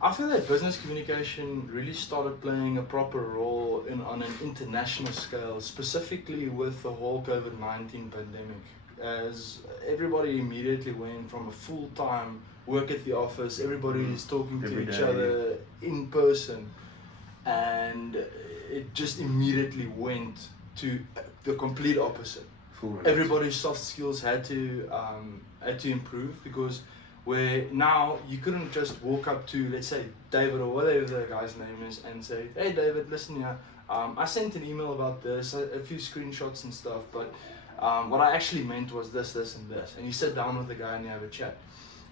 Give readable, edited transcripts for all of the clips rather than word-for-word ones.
I feel that business communication really started playing a proper role on an international scale, specifically with the whole COVID-19 pandemic, as everybody immediately went from a full-time work at the office, everybody is talking to Every each day. other in person, and it just immediately went to the complete opposite. Full remote. Everybody's soft skills had to improve, because where now you couldn't just walk up to, let's say, David or whatever the guy's name is and say, hey David, listen here, I sent an email about this, a few screenshots and stuff, but what I actually meant was this, this and this, and you sit down with the guy and you have a chat.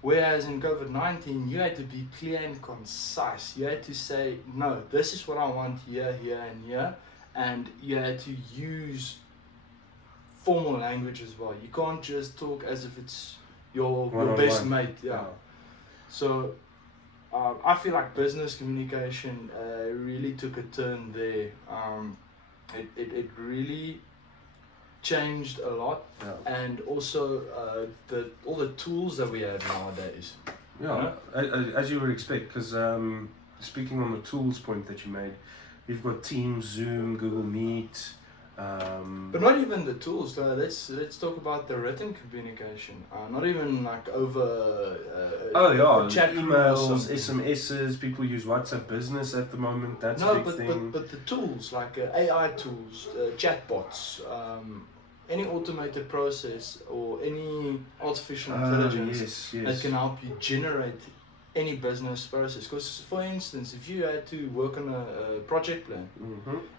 Whereas in COVID-19, you had to be clear and concise. You had to say, no, this is what I want here, here, and here. And you had to use formal language as well. You can't just talk as if it's your best mate. Yeah. So I feel like business communication really took a turn there. It really changed a lot, and also all the tools that we have nowadays. Yeah, as you would expect, because speaking on the tools point that you made, you've got Teams, Zoom, Google Meet. But not even the tools. Though. Let's talk about the written communication. Not even like over. Chat emails, SMSs. People use WhatsApp Business at the moment. That's a big thing. But the tools like AI tools, chatbots, any automated process or any artificial intelligence that can help you generate any business process. Because, for instance, if you had to work on a project plan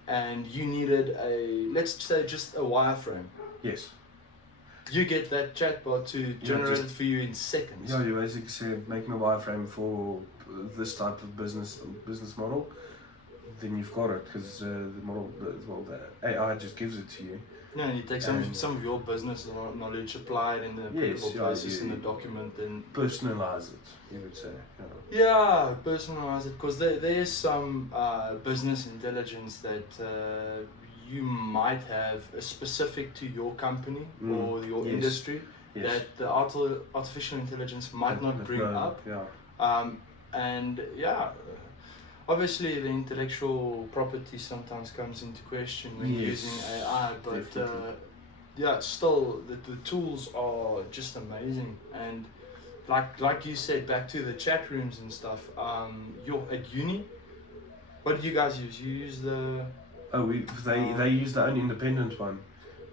and you needed let's say, just a wireframe. Yes. You get that chatbot to generate it for you in seconds. Yeah, you basically say, make me a wireframe for this type of business model. Then you've got it, because the AI just gives it to you. Yeah, and you take some of your business knowledge, apply it in the applicable places in the document, and personalize it, you would say. Yeah, personalize it, because there is some business intelligence that you might have specific to your company or your industry that the artificial intelligence might not bring up. And obviously the intellectual property sometimes comes into question when using AI, but still the tools are just amazing. And like you said, back to the chat rooms and stuff, you're at uni, what do you guys use? You use the they use their own independent one.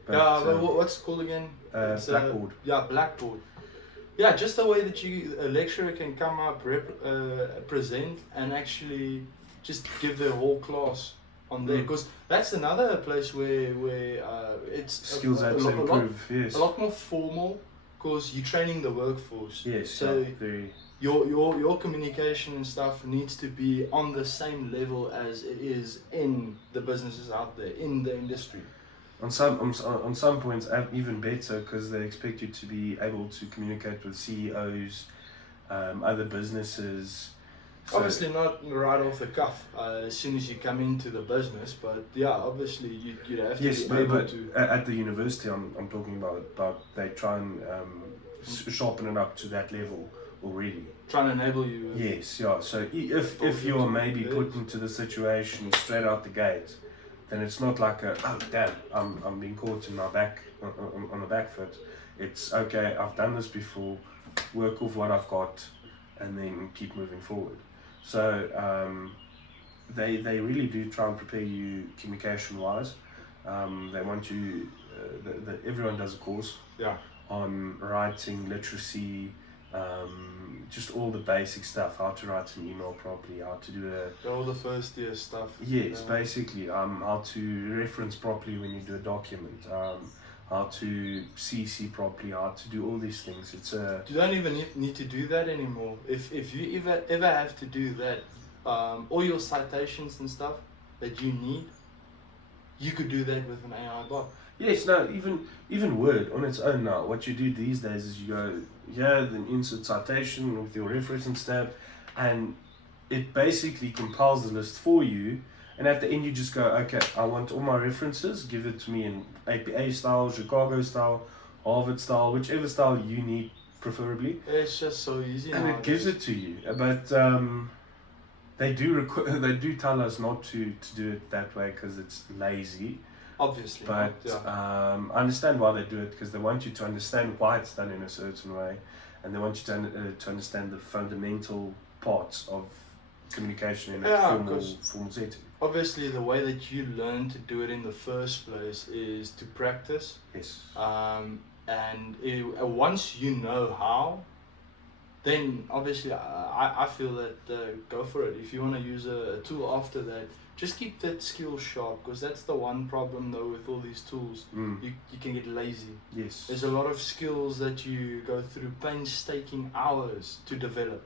But what's it called again? Blackboard. Blackboard. Yeah, just the way that a lecturer can come up, present, and actually just give the whole class on there. Because that's another place where it's skills had to improve. Yes. A lot more formal, because you're training the workforce. Yes. So your communication and stuff needs to be on the same level as it is in the businesses out there, in the industry. On some points, even better, because they expect you to be able to communicate with CEOs, other businesses. So obviously not right off the cuff as soon as you come into the business, but obviously you'd have to be able to. At the university, I'm talking about they try and sharpen it up to that level already. Trying to enable you. Yes, yeah. So if you're maybe put into the situation straight out the gate, then it's not like oh damn, I'm being caught in my back on the back foot. It's okay, I've done this before, work off what I've got, and then keep moving forward. So they really do try and prepare you communication wise. They want you. Everyone does a course on writing, literacy. Just all the basic stuff, how to write an email properly, how to do all the first year stuff. Yes, basically, how to reference properly when you do a document, how to CC properly, how to do all these things. You don't even need to do that anymore. If you ever have to do that, all your citations and stuff that you need, you could do that with an AI bot. Yes, no, even Word on its own now, what you do these days is you go here, then insert citation with your reference tab, and it basically compiles the list for you, and at the end you just go, okay, I want all my references, give it to me in APA style, Chicago style, Harvard style, whichever style you need preferably. It's just so easy and nowadays. it gives it to you. But they do tell us not to do it that way because it's lazy. Obviously. But yeah. I understand why they do it, because they want you to understand why it's done in a certain way, and they want you to understand the fundamental parts of communication in a formal setting. Obviously, the way that you learn to do it in the first place is to practice. Yes. And once you know how, then obviously I feel that go for it. If you want to use a tool after that, just keep that skill sharp, because that's the one problem though with all these tools. You can get lazy. Yes. There's a lot of skills that you go through painstaking hours to develop,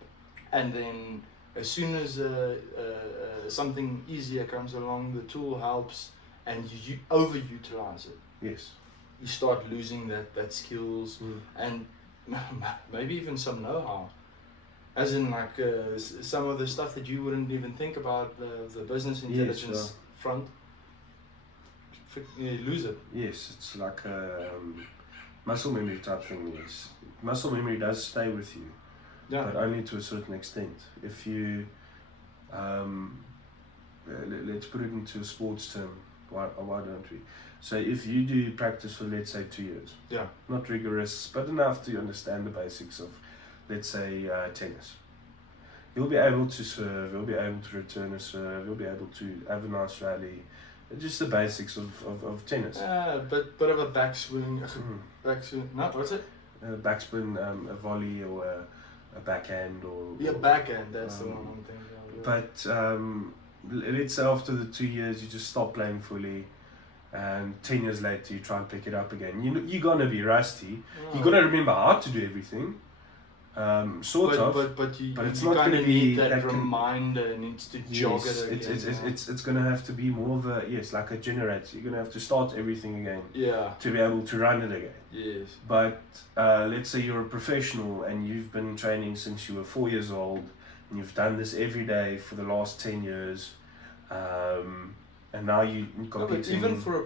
and then as soon as something easier comes along, the tool helps, and you overutilize it. Yes. You start losing that skills and maybe even some know-how. As in, like some of the stuff that you wouldn't even think about, the business intelligence front, you lose it. Yes, it's like a muscle memory type thing. Yes, muscle memory does stay with you, but only to a certain extent. If you, let's put it into a sports term, why don't we? So if you do practice for, let's say, 2 years, not rigorous, but enough to understand the basics of, let's say, tennis, you'll be able to serve, you'll be able to return a serve, you'll be able to have a nice rally, just the basics of tennis. But of a backswing, no, what's it? Backspin, a volley, or a backhand, or backhand. That's the one I'm thinking of. But let's say after the 2 years, you just stop playing fully, and 10 years later you try and pick it up again. You're gonna be rusty. You're gonna remember how to do everything, but it's not going to be that reminder needs to jog it again. It's going to have to be more of a, like a generator. You're going to have to start everything again to be able to run it again. Yes. But let's say you're a professional and you've been training since you were 4 years old, and you've done this every day for the last 10 years, and now you're competing. Even for a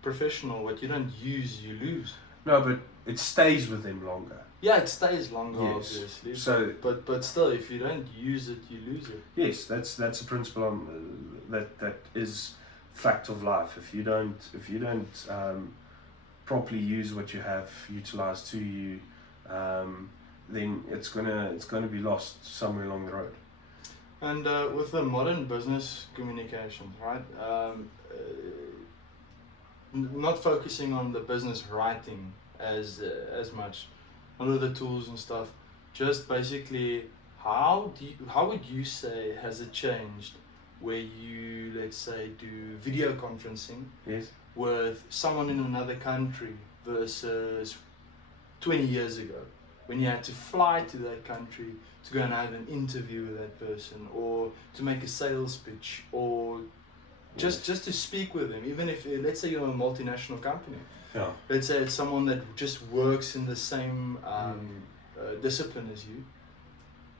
professional, what you don't use, you lose. No, but it stays with them longer. Yeah, it stays longer, obviously. So, but still, if you don't use it, you lose it. Yes, that's a principle that is fact of life. If you don't properly use what you have utilized to you, then it's gonna be lost somewhere along the road. And with the modern business communications, right? Not focusing on the business writing as much. Under the tools and stuff, just basically how would you say has it changed where you, let's say, do video conferencing with someone in another country versus 20 years ago, when you had to fly to that country to go and have an interview with that person, or to make a sales pitch, or just to speak with them, even if, let's say, you're a multinational company. Let's say it's someone that just works in the same discipline as you.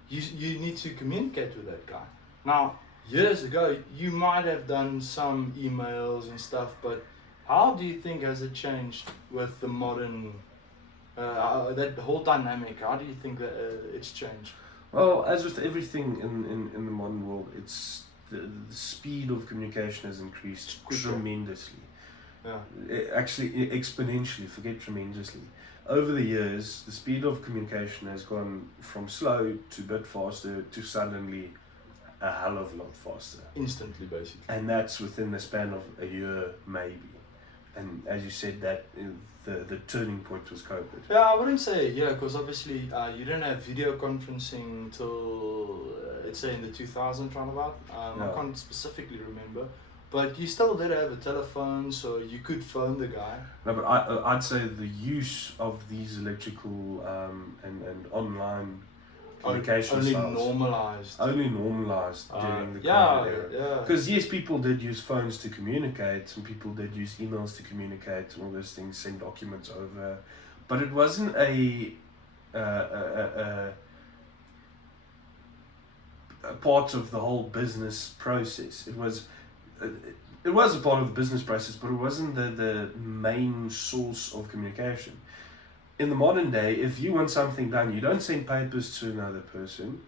You need to communicate with that guy. Now, years ago, you might have done some emails and stuff, but how do you think has it changed with the modern, that whole dynamic? How do you think that it's changed? Well, as with everything in the modern world, it's the speed of communication has increased tremendously. Actually, exponentially, forget tremendously. Over the years, the speed of communication has gone from slow to a bit faster to suddenly a hell of a lot faster. Instantly, basically. And that's within the span of a year, maybe. And as you said, that the turning point was COVID. Yeah, I wouldn't say a year, because obviously you didn't have video conferencing till, let's say, in the 2000s roundabout. I can't specifically remember. But you still did have a telephone, so you could phone the guy. No, but I'd say the use of these electrical and online communication only styles only normalized during the COVID era. Because yes, people did use phones to communicate, and people did use emails to communicate, and all those things, send documents over. But it wasn't a part of the whole business process. It was a part of the business process, but it wasn't the main source of communication. In the modern day, if you want something done, you don't send papers to another person.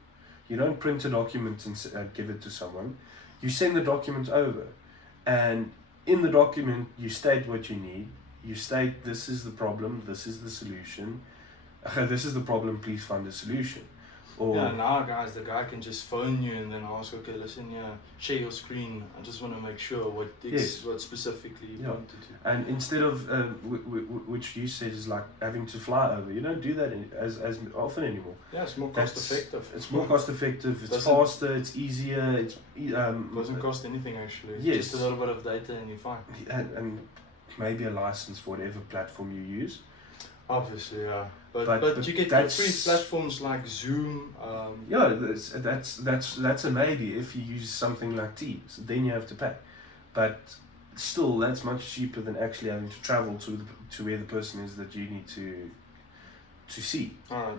You don't print a document and give it to someone. You send the document over, and in the document you state what you need. You state, this is the problem, this is the solution, this is the problem, please find a solution. Or yeah, now guys, the guy can just phone you and then ask, okay, listen, yeah, share your screen. I just want to make sure what what specifically you want to do. And instead of which you said is like having to fly over, you don't do that as often anymore. Yeah, it's more cost effective. It's more cost effective. It's faster. It's easier. It's doesn't cost anything actually. Yes. Just a little bit of data and you're fine. And maybe a license for whatever platform you use. Obviously, yeah. But you get the free platforms like Zoom. Yeah, that's a maybe if you use something like Teams. Then you have to pay, but still, that's much cheaper than actually having to travel to where the person is that you need to see. Alright.